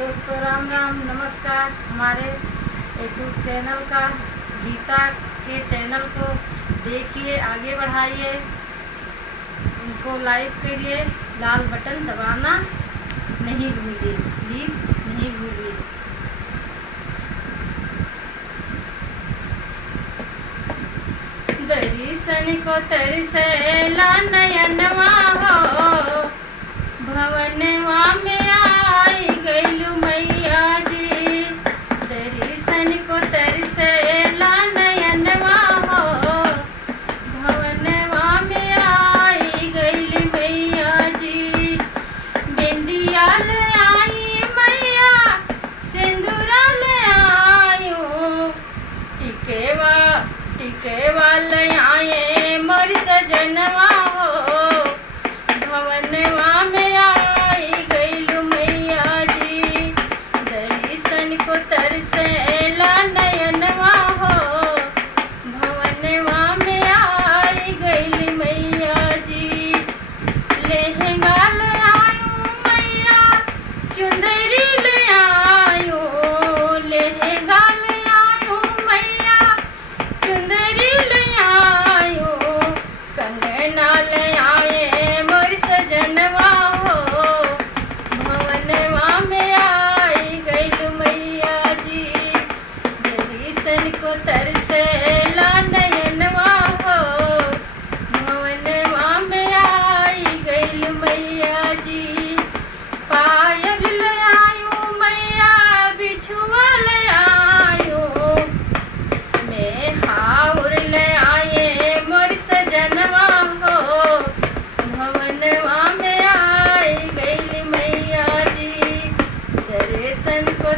दोस्तों राम राम नमस्कार। हमारे यूट्यूब चैनल का गीता के चैनल को देखिए, आगे बढ़ाइए, इनको लाइक करिए, लाल बटन दबाना नहीं भूलिए, प्लीज नहीं भूलिए। दर्शन को तरसेला नयनवा हो, भवनवा में आई गइलु मैया जी। दर्शन को तरसेला नयनवा हो, भवनवा में आई गइल मैया जी। बिंदिया ले आई मैया, सिंदूरा ले आयो, टिकेवा ले आए मोर सजनवा हो, भवनवा में आई गइलु मैया जी। दर्शन को तरसेला नयनवा हो, भवनवा में आई गइल मैया जी। लहंगा ले आयो मैया, चुंदरी ले आयो, लहंगा ले आयो मैया, चुंदरी ले आयो, कंगना ले आए मोर सजनवा हो, भवनवा में आई गइल मैया जी। दर्शन को तरसेला नयनवा हो, भवनवा में आई गइल मैया जी। पायल ले आयो मैया, बिछुआ ले आयो, मैं हाउर ले आए मोर सजनवा हो, भवनवा में आई गइल मैया जी। दर्शन को